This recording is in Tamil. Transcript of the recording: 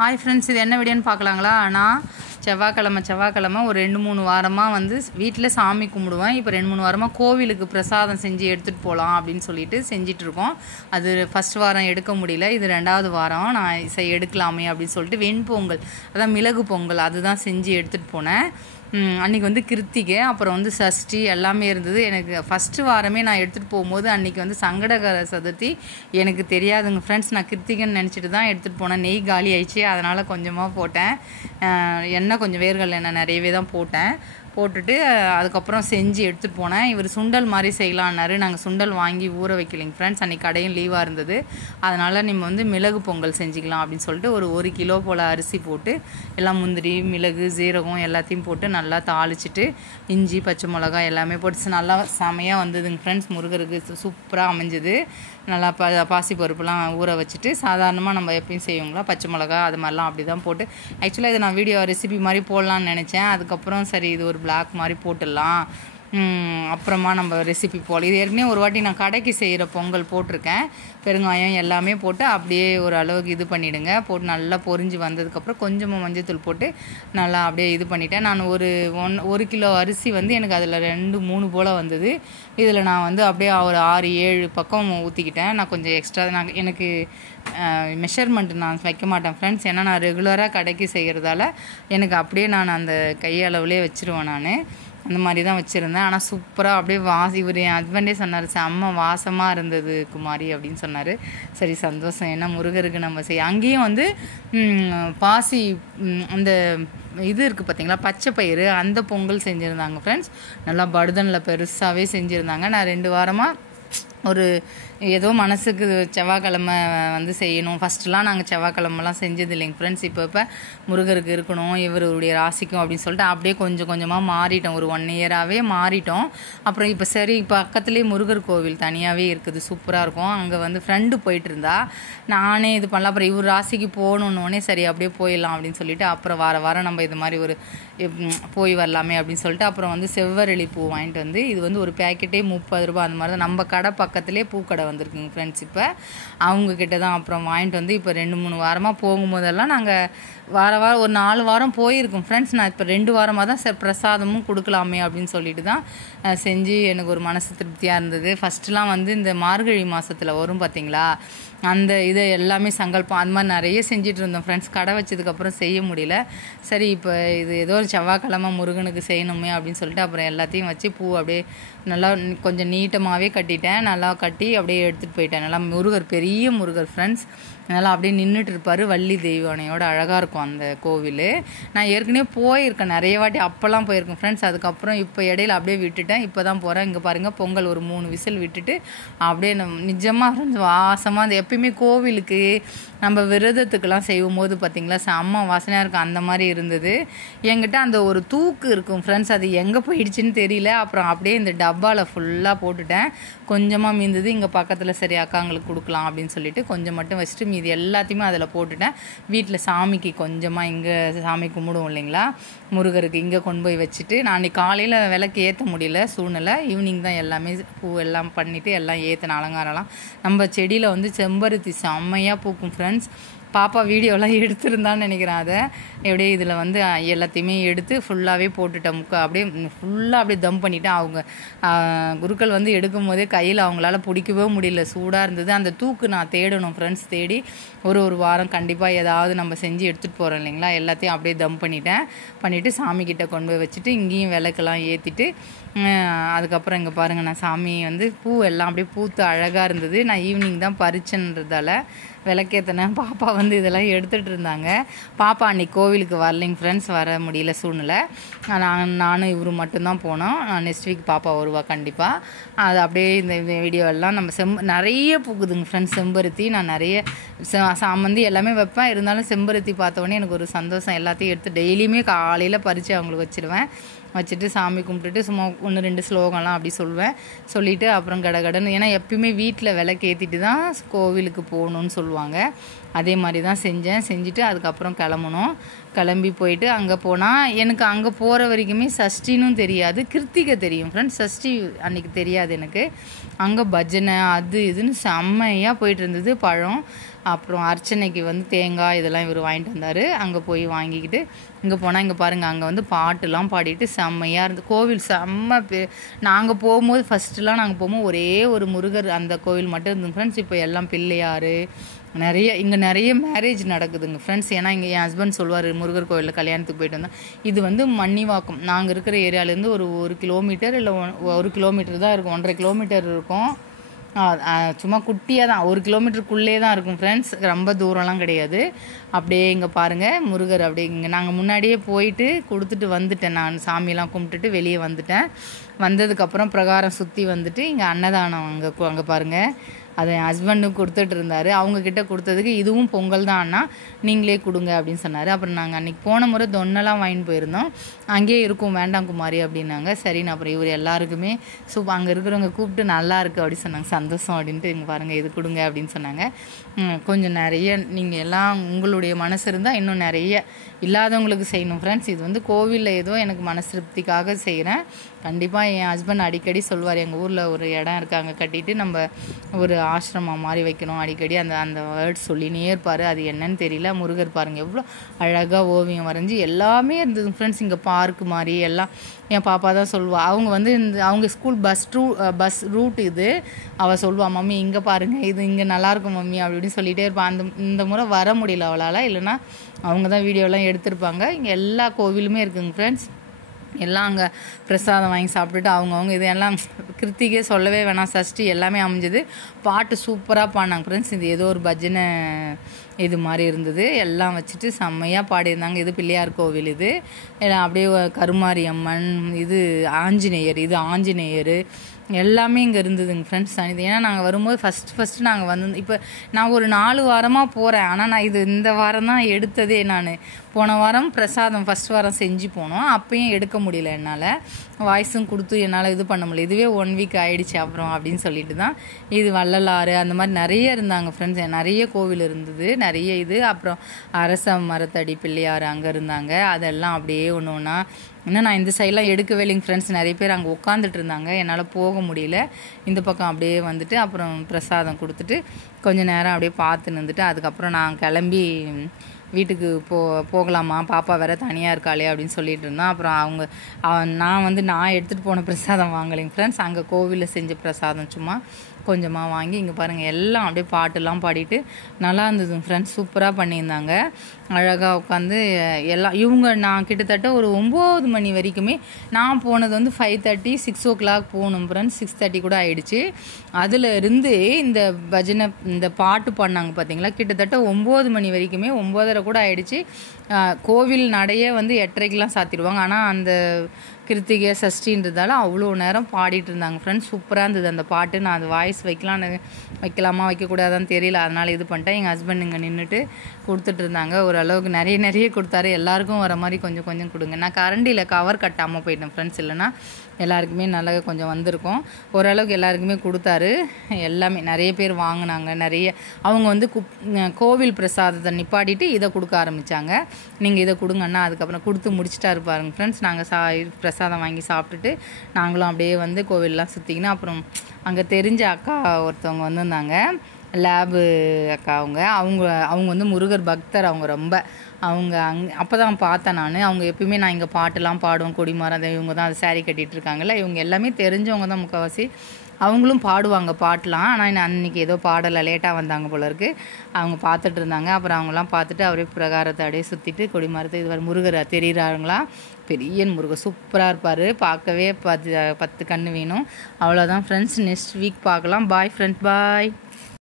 ஹாய் ஃப்ரெண்ட்ஸ், இது என்ன வீடியோன்னு பார்க்கலாங்களா? நான் செவ்வாய்க்கிழமை ஒரு 2-3 வாரமாக வந்து வீட்டில் சாமி கும்பிடுவேன். இப்போ 2-3 வாரமாக கோவிலுக்கு பிரசாதம் செஞ்சு எடுத்துகிட்டு போகலாம் அப்படின்னு சொல்லிட்டு செஞ்சிட்ருக்கோம். அது ஃபஸ்ட் வாரம் எடுக்க முடியல, இது 2வது வாரம் நான் எடுக்கலாமே அப்படின்னு சொல்லிட்டு வெண்பொங்கல், அதான் மிளகு பொங்கல், அதுதான் செஞ்சு எடுத்துகிட்டு போனேன். அன்றைக்கி வந்து கிருத்திகை, அப்புறம் வந்து சஷ்டி எல்லாமே இருந்தது. எனக்கு ஃபஸ்ட்டு வாரமே நான் எடுத்துகிட்டு போகும்போது அன்றைக்கி வந்து சங்கடகர சதுர்த்தி எனக்கு தெரியாதுங்க ஃப்ரெண்ட்ஸ். நான் கிருத்திகைன்னு நினச்சிட்டு தான் எடுத்துகிட்டு போனேன். நெய் காலி ஆயிடுச்சு, அதனால் கொஞ்சமாக போட்டேன். எண்ணெய் கொஞ்சம் வேர்கள் எண்ணெய் நிறையவே தான் போட்டுட்டு அதுக்கப்புறம் செஞ்சு எடுத்துகிட்டு போனேன். இவர் சுண்டல் மாதிரி செய்யலான்னாரு. நாங்கள் சுண்டல் வாங்கி ஊற வைக்கலைங்க ஃப்ரெண்ட்ஸ். அன்றைக்கி கடையும் லீவாக இருந்தது. அதனால் நம்ம வந்து மிளகு பொங்கல் செஞ்சுக்கலாம் அப்படின்னு சொல்லிட்டு ஒரு 1 கிலோ போல் அரிசி போட்டு எல்லாம் முந்திரி, மிளகு, ஜீரகம் எல்லாத்தையும் போட்டு நல்லா தாளிச்சிட்டு இஞ்சி, பச்சை மிளகாய் எல்லாமே போட்டு நல்லா செமையாக வந்ததுங்க ஃப்ரெண்ட்ஸ். முருகருக்கு சூப்பராக அமைஞ்சது. நல்லா பாசி பருப்புலாம் ஊற வச்சுட்டு சாதாரணமாக நம்ம எப்பயும் செய்வோங்களா, பச்சை மிளகா அது மாதிரிலாம் அப்படி தான் போட்டு. ஆக்சுவலாக இதை நான் வீடியோ ரெசிபி மாதிரி போடலான்னு நினச்சேன். அதுக்கப்புறம் சரி இது ஒரு பிளாக் மாதிரி போட்டுடலாம், அப்புறமா நம்ம ரெசிபி போடலாம். இது ஏற்கனவே ஒரு வாட்டி நான் கடைக்கு செய்கிற பொங்கல் போட்டிருக்கேன். பெருங்காயம் எல்லாமே போட்டு அப்படியே ஒரு அளவுக்கு இது பண்ணிவிடுங்க. போட்டு நல்லா பொரிஞ்சு வந்ததுக்கப்புறம் கொஞ்சமாக மஞ்சத்தூள் போட்டு நல்லா அப்படியே இது பண்ணிவிட்டேன். நான் ஒரு கிலோ அரிசி வந்து எனக்கு அதில் 2-3 போல் வந்தது. இதில் நான் வந்து அப்படியே ஒரு 6-7 பக்கம் ஊற்றிக்கிட்டேன். நான் கொஞ்சம் எக்ஸ்ட்ரா எனக்கு மெஷர்மெண்ட் நான் வைக்க மாட்டேன் ஃப்ரெண்ட்ஸ். ஏன்னா நான் ரெகுலராக கடைக்கு செய்கிறதால எனக்கு அப்படியே நான் அந்த கையளவுலேயே வச்சுருவேன். நான் அந்த மாதிரி தான் வச்சுருந்தேன். ஆனால் சூப்பராக அப்படியே இவர் என் ஹஸ்பண்டே சொன்னார், செம்ம வாசமாக இருந்தது குமாரி அப்படின்னு சொன்னார். சரி சந்தோஷம், ஏன்னா முருகருக்கு நம்ம அங்கேயும் வந்து பாசி அந்த இது இருக்குது பார்த்தீங்களா, பச்சை பயிறு, அந்த பொங்கல் செஞ்சுருந்தாங்க ஃப்ரெண்ட்ஸ். நல்லா படுதனில் பெருசாகவே செஞ்சுருந்தாங்க. நான் 2 வாரமாக ஒரு ஏதோ மனசுக்கு செவ்வாய்க்கிழமை வந்து செய்யணும். ஃபஸ்ட்டுலாம் நாங்கள் செவ்வாய்க்கிழமெல்லாம் செஞ்சது இல்லைங்க ஃப்ரெண்ட்ஸ். இப்போ முருகருக்கு இருக்கணும், இவருடைய ராசிக்கும் அப்படின்னு சொல்லிட்டு அப்படியே கொஞ்சம் கொஞ்சமாக மாறிட்டோம். ஒரு 1 இயராகவே மாறிட்டோம். அப்புறம் இப்போ சரி, பக்கத்துலேயே முருகர் கோவில் தனியாகவே இருக்குது, சூப்பராக இருக்கும். அங்கே வந்து ஃப்ரெண்டு போயிட்டு இருந்தா, நானே இது பண்ணலாம். அப்புறம் இவர் ராசிக்கு போகணுன்னே சரி அப்படியே போயிடலாம் அப்படின்னு சொல்லிட்டு அப்புறம் வாரம் நம்ம இது மாதிரி ஒரு போய் வரலாமே அப்படின்னு சொல்லிட்டு அப்புறம் வந்து செவ்வரளி பூ வாங்கிட்டு வந்து, இது வந்து ஒரு பேக்கெட்டே 30 ரூபா அந்த மாதிரி தான். நம்ம கடை பக்கத்துலேயே பூக்கடை வந்திருக்குங்க ஃப்ரெண்ட்ஸ். இப்போ அவங்கக்கிட்ட தான் அப்புறம் வாங்கிட்டு வந்து இப்போ 2-3 வாரமாக போகும்போதெல்லாம் நாங்கள் வாரம் ஒரு 4 வாரம் போயிருக்கோம் ஃப்ரெண்ட்ஸ். நான் இப்போ 2 வாரமாக தான் சரி பிரசாதமும் கொடுக்கலாமே அப்படின்னு சொல்லிட்டு தான் செஞ்சு எனக்கு ஒரு மனசு திருப்தியாக இருந்தது. ஃபஸ்ட்டுலாம் வந்து இந்த மார்கழி மாதத்தில் வரும் பார்த்தீங்களா, அந்த இதை எல்லாமே சங்கல்பம் அது மாதிரி நிறைய செஞ்சுட்டு இருந்தோம் ஃப்ரெண்ட்ஸ். கடை வச்சதுக்கப்புறம் செய்ய முடியல. சரி இப்போ இது ஏதோ ஒரு செவ்வாய்க்கிழமை முருகனுக்கு செய்யணுமே அப்படின்னு சொல்லிட்டு அப்புறம் எல்லாத்தையும் வச்சு பூ அப்படியே நல்லா கொஞ்சம் நீட்டமாகவே கட்டிட்டேன். நல்லா கட்டி அப்படியே எடுத்துகிட்டு போயிட்டேன். நல்லா முருகர், பெரிய முருகர் ஃப்ரெண்ட்ஸ், அதனால் அப்படியே நின்றுட்டு இருப்பார். வள்ளி தெய்வானையோட அழகாக இருக்கும் அந்த கோவில். நான் ஏற்கனவே போயிருக்கேன் நிறைய வாட்டி, அப்போல்லாம் போயிருக்கேன் ஃப்ரெண்ட்ஸ். அதுக்கப்புறம் இப்போ இடையில அப்படியே விட்டுட்டேன். இப்போ தான் போகிறேன். இங்கே பாருங்கள், பொங்கல் ஒரு 3 விசில் விட்டுட்டு அப்படியே நிஜமாக ஃப்ரெண்ட்ஸ் வாசமாக அந்த எப்பயுமே கோவிலுக்கு நம்ம விரதத்துக்கெல்லாம் செய்யும் போது பார்த்திங்களா செம்ம வாசனையாக இருக்கும், அந்த மாதிரி இருந்தது. என்கிட்ட அந்த ஒரு தூக்கு இருக்கும் ஃப்ரெண்ட்ஸ், அது எங்கே போயிடுச்சுன்னு தெரியல. அப்புறம் அப்படியே இந்த டப்பாவில் ஃபுல்லாக போட்டுட்டேன். கொஞ்சமாக மீந்தது இங்கே பக்கத்தில் சரி அக்காங்களுக்கு கொடுக்கலாம் அப்படின்னு சொல்லிட்டு கொஞ்சம் மட்டும் வச்சுட்டு மீதி எல்லாத்தையுமே அதில் போட்டுட்டேன். வீட்டில் சாமிக்கு கொஞ்சமாக இங்கே சாமி கும்பிடுவோம் இல்லைங்களா முருகருக்கு, இங்கே கொண்டு போய் வச்சுட்டு நான் அன்றைக்கி காலையில் விளக்கு ஏற்ற முடியல சூழ்நிலை. ஈவினிங் தான் எல்லாமே பூ எல்லாம் பண்ணிவிட்டு எல்லாம் ஏற்றின அலங்காரம்லாம். நம்ம செடியில் வந்து செம்பருத்தி செம்மையாக பூக்கும் ஃப்ரெண்ட்ஸ். பாப்பா வீடியோலாம் எடுத்துருந்தான்னு நினைக்கிறேன். அதை எப்படியே இதில் வந்து எல்லாத்தையுமே எடுத்து ஃபுல்லாகவே போட்டுட்டேன். அப்படியே ஃபுல்லாக அப்படியே தம் பண்ணிவிட்டேன். அவங்க குருக்கள் வந்து எடுக்கும் போதே கையில் அவங்களால பிடிக்கவே முடியல, சூடாக இருந்தது. அந்த தூக்கு நான் தேடணும் ஃப்ரெண்ட்ஸ். தேடி ஒரு வாரம் கண்டிப்பாக ஏதாவது நம்ம செஞ்சு எடுத்துகிட்டு போகிறோம் இல்லைங்களா, எல்லாத்தையும் அப்படியே தம் பண்ணிவிட்டு சாமிக்கிட்ட கொண்டு போய் வச்சுட்டு இங்கேயும் விளக்கெல்லாம் ஏற்றிட்டு அதுக்கப்புறம் இங்கே பாருங்கள், நான் சாமி வந்து பூ எல்லாம் அப்படியே பூத்து அழகாக இருந்தது. நான் ஈவினிங் தான் பறிச்சுன்றதால விளக்கேற்றினேன். பாப்பா வந்து இதெல்லாம் எடுத்துகிட்டு இருந்தாங்க. பாப்பா அன்றைக்கி கோவிலுக்கு வரலைங்க ஃப்ரெண்ட்ஸ், வர முடியல சூழ்நிலை. நானும் இவரும் மட்டும்தான் போனோம். நெக்ஸ்ட் வீக் பாப்பா வருவா கண்டிப்பாக. அது அப்படியே இந்த வீடியோவெல்லாம் நம்ம நிறைய பூக்குதுங்க ஃப்ரெண்ட்ஸ் செம்பருத்தி. நான் நிறைய சாமந்தி எல்லாமே வைப்பேன், இருந்தாலும் செம்பருத்தி பார்த்தோன்னே எனக்கு ஒரு சந்தோஷம். எல்லாத்தையும் எடுத்து டெய்லியுமே காலையில் பறித்து அவங்களுக்கு வச்சுட்டு சாமி கும்பிட்டுட்டு சும்மா 1-2 ஸ்லோகம்லாம் அப்படி சொல்லிவிட்டு அப்புறம் கடகடன்னு, ஏன்னா எப்பயுமே வீட்டில் விளக்கு ஏற்றிட்டு தான் கோவிலுக்கு போகணுன்னு சொல்லுவாங்க. அதே மாதிரி தான் செஞ்சுட்டு அதுக்கப்புறம் கிளம்பி போயிட்டு அங்கே போனால் எனக்கு அங்கே போகிற வரைக்குமே சஷ்டின்னு தெரியாது, கிருத்திகை தெரியும் ஃப்ரெண்ட்ஸ். சஷ்டி அன்றைக்கி தெரியாது எனக்கு. அங்கே பஜனை அது இதுன்னு செம்மையாக போயிட்டு இருந்தது. பழம் அப்புறம் அர்ச்சனைக்கு வந்து தேங்காய் இதெல்லாம் இவர் வாங்கிட்டு வந்தார். அங்கே போய் வாங்கிக்கிட்டு இங்கே போனால் இங்கே பாருங்கள், அங்கே வந்து பாட்டுலாம் பாடிட்டு செம்மையாக இருந்து கோவில் செம்ம நாங்கள் போகும்போது ஃபஸ்ட்டுலாம் நாங்கள் போகும்போது ஒரே ஒரு முருகர் அந்த கோவில் மட்டும் இருந்தது ஃப்ரெண்ட்ஸ். இப்போ எல்லாம் பிள்ளையார் இங்கே நிறைய மேரேஜ் நடக்குதுங்க ஃப்ரெண்ட்ஸ். ஏன்னா இங்கே என் ஹஸ்பண்ட் சொல்லுவார், முருகர் கோவிலில் கல்யாணத்துக்கு போயிட்டு வந்தோம். இது வந்து மன்னிவாக்கம், நாங்கள் இருக்கிற ஏரியாவிலேருந்து ஒரு கிலோமீட்டர் இல்லை 1 கிலோமீட்டர் தான் இருக்கும், 1.5 கிலோமீட்டர் இருக்கும். சும்மா குட்டியாக தான் 1 கிலோமீட்டருக்குள்ளே தான் இருக்கும் ஃப்ரெண்ட்ஸ், ரொம்ப தூரம்லாம் கிடையாது. அப்படியே இங்கே பாருங்கள் முருகர் அப்படியே இங்கே நாங்கள் முன்னாடியே போயிட்டு கொடுத்துட்டு வந்துட்டேன். நான் சாமியெல்லாம் கும்பிட்டுட்டு வெளியே வந்துட்டேன். வந்ததுக்கப்புறம் பிரகாரம் சுற்றி வந்துட்டு இங்கே அன்னதானம் அங்கே பாருங்கள், அதை என் ஹஸ்பண்டுக்கு கொடுத்துட்டு இருந்தார். அவங்கக்கிட்ட கொடுத்ததுக்கு இதுவும் பொங்கல் தான் அண்ணா, நீங்களே கொடுங்க அப்படின்னு சொன்னார். அப்புறம் நாங்கள் அன்றைக்கி போன முறை தொன்னெல்லாம் வாங்கிட்டு போயிருந்தோம், அங்கேயே இருக்கும் வேண்டாம் குமாரி அப்படின்னாங்க. சரின்னு அப்புறம் இவர் எல்லாருக்குமே அங்கே இருக்கிறவங்க கூப்பிட்டு நல்லா இருக்குது அப்படின்னு சொன்னாங்க. சந்தோஷம் அப்படின்ட்டு இங்கே பாருங்கள் இது கொடுங்க அப்படின்னு சொன்னாங்க. கொஞ்சம் நிறைய நீங்கள் எல்லாம் உங்களுடைய மனசு இருந்தால் இன்னும் நிறைய இல்லாதவங்களுக்கு செய்யணும் ஃப்ரெண்ட்ஸ். இது வந்து கோவிலில் ஏதோ எனக்கு மனசு திருப்திக்காக செய்கிறேன். கண்டிப்பாக என் ஹஸ்பண்ட் அடிக்கடி சொல்வார், எங்கள் ஊரில் ஒரு இடம் இருக்குது அங்கே கட்டிட்டு நம்ம ஒரு ஆசிரமம் மாதிரி வைக்கணும், அடிக்கடி அந்த வேர்ட்ஸ் சொல்லினே இருப்பார். அது என்னன்னு தெரியல. முருகர் பாருங்கள் எவ்வளோ அழகாக ஓவியம் வரைஞ்சி எல்லாமே இருந்தது ஃப்ரெண்ட்ஸ். இங்கே பார்க்கு மாதிரி எல்லாம் என் பாப்பா தான் சொல்லுவாள். அவங்க வந்து அவங்க ஸ்கூல் பஸ் ரூட் இது. அவள் சொல்லுவாள், மம்மி இங்கே பாருங்கள் இது இங்கே நல்லாயிருக்கும் மம்மி அப்படின்னு சொல்லிகிட்டே இருப்பாள். இந்த முறை வர முடியல அவளால், இல்லைன்னா அவங்க தான் வீடியோலாம் எடுத்திருப்பாங்க. இங்கே எல்லா கோவிலுமே இருக்குங்க ஃப்ரெண்ட்ஸ். எல்லாம் அங்கே பிரசாதம் வாங்கி சாப்பிட்டுட்டு அவங்கவுங்க இது எல்லாம் கிருத்திகை சொல்லவே வேணாம், சஷ்டி எல்லாமே அமைஞ்சது. பாட்டு சூப்பராக பாடினாங்க ஃப்ரெண்ட்ஸ். இது ஏதோ ஒரு பஜனை இது மாதிரி இருந்தது. எல்லாம் வச்சுட்டு செம்மையாக பாடியிருந்தாங்க. இது பிள்ளையார் கோவில், இது அப்படியே கருமாரி அம்மன், இது ஆஞ்சநேயர் எல்லாமே இங்கே இருந்ததுங்க ஃப்ரெண்ட்ஸ். ஏன்னா நாங்கள் வரும்போது ஃபஸ்ட்டு நாங்கள் வந்து இப்போ நான் ஒரு 4 வாரமாக போகிறேன். ஆனால் நான் இந்த வாரம் தான் எடுத்ததே. நான் போன வாரம் பிரசாதம் ஃபஸ்ட் வாரம் செஞ்சு போனோம், அப்பயும் எடுக்க முடியல என்னால், வாய்ஸும் கொடுத்து என்னால் இது பண்ண முடியல. இதுவே 1 வீக் ஆகிடுச்சு அப்புறம் அப்படின்னு சொல்லிட்டு தான். இது வள்ளலாறு அந்த மாதிரி நிறைய இருந்தாங்க ஃப்ரெண்ட்ஸ், நிறைய கோவில் இருந்தது நிறைய இது. அப்புறம் அரச மரத்தடி பிள்ளையார் அங்கே இருந்தாங்க. அதெல்லாம் அப்படியே ஒன்று ஒன்றா இன்னும் நான் இந்த சைடெலாம் எடுக்கவே இல்லைங்க ஃப்ரெண்ட்ஸ். நிறைய பேர் அங்கே உட்காந்துட்டு இருந்தாங்க, என்னால் போக முடியல. இந்த பக்கம் அப்படியே வந்துட்டு அப்புறம் பிரசாதம் கொடுத்துட்டு கொஞ்சம் நேரம் அப்படியே பார்த்து நின்றுட்டு அதுக்கப்புறம் நான் கிளம்பி வீட்டுக்கு போகலாமா, பாப்பா வேறு தனியாக இருக்காளே அப்படின்னு சொல்லிட்டு இருந்தான். அப்புறம் நான் எடுத்துகிட்டு போன பிரசாதம் வாங்கலைங்க ஃப்ரெண்ட்ஸ். அங்கே கோவிலில் செஞ்ச பிரசாதம் சும்மா கொஞ்சமாக வாங்கி இங்கே பாருங்கள் எல்லாம் அப்படியே பாட்டுலாம் பாடிட்டு நல்லா இருந்ததுங்க ஃப்ரெண்ட்ஸ். சூப்பராக பண்ணியிருந்தாங்க. அழகாக உட்காந்து எல்லாம் நான் கிட்டத்தட்ட ஒரு 9 மணி வரைக்குமே, நான் போனது வந்து 5:30 6 o'clock போகணும் ஃப்ரெண்ட்ஸ். 6:30 கூட ஆகிடுச்சு. அதில் இருந்து இந்த பஜனை இந்த பாட்டு பாடினாங்க பார்த்தீங்களா, கிட்டத்தட்ட 9 மணி வரைக்குமே, 9:30 கூட ஆகிடுச்சு. கோவில் நடையே வந்து 8:30க்கெலாம் சாத்திடுவாங்க. ஆனால் அந்த கிருத்திகை சஷ்டின்றதால அவ்வளோ நேரம் பாடிட்டு இருந்தாங்க ஃப்ரெண்ட்ஸ். சூப்பராக இருந்தது அந்த பாட்டு. நான் அது வாய்ஸ் வைக்கலாமா வைக்கக்கூடாதான்னு தெரியல, அதனால் இது பண்ணிட்டேன். எங்கள் ஹஸ்பண்ட் இங்கே நின்றுட்டு கொடுத்துட்டு இருந்தாங்க. ஓரளவுக்கு நிறைய கொடுத்தாரு. எல்லாருக்கும் வர மாதிரி கொஞ்சம் கொஞ்சம் கொடுங்க. நான் கரண்டியில் கவர் கட்டாமல் போயிட்டேன் ஃப்ரெண்ட்ஸ், இல்லைன்னா எல்லாருக்குமே நல்லா கொஞ்சம் வந்திருக்கும். ஓரளவுக்கு எல்லாருக்குமே கொடுத்தாரு. எல்லாமே நிறைய பேர் வாங்கினாங்க. நிறைய அவங்க வந்து கோவில் பிரசாதத்தை நிப்பாட்டிட்டு இதை கொடுக்க ஆரம்பித்தாங்க. நீங்கள் இதை கொடுங்கன்னா அதுக்கப்புறம் கொடுத்து முடிச்சுட்டாரு பாருங்க ஃப்ரெண்ட்ஸ். நாங்கள் பிரசாதம் வாங்கி சாப்பிட்டுட்டு நாங்களும் அப்படியே வந்து கோவிலெலாம் சுற்றிக்கின்னு அப்புறம் அங்கே தெரிஞ்ச அக்கா ஒருத்தவங்க வந்திருந்தாங்க, லேபு அக்கா. அவங்க வந்து முருகர் பக்தர். அவங்க ரொம்ப அப்போ தான் பார்த்தேன் நான். அவங்க எப்பயுமே நான் இங்கே பாட்டெல்லாம் பாடுவோம், கொடிமரம் இவங்க தான் அது சாரீ கட்டிகிட்டு இருக்காங்கல்ல, இவங்க எல்லாமே தெரிஞ்சவங்க தான் முக்கால்வாசி. அவங்களும் பாடுவாங்க பாட்டெலாம். ஆனால் அன்றைக்கி ஏதோ பாடலை லேட்டாக வந்தாங்க போல இருக்குது. அவங்க பார்த்துட்டு இருந்தாங்க. அப்புறம் அவங்களாம் பார்த்துட்டு அப்படியே பிரகாரத்தை அப்படியே சுற்றிட்டு கொடிமரத்தை இது முருகர் தெரியுறாங்களா, பெரிய முருகர் சூப்பராக இருப்பார். பார்க்கவே 10 கண்ணு வேணும். அவ்வளோதான் ஃப்ரெண்ட்ஸ். நெக்ஸ்ட் வீக் பார்க்கலாம். பாய் ஃப்ரெண்ட்ஸ், பாய்.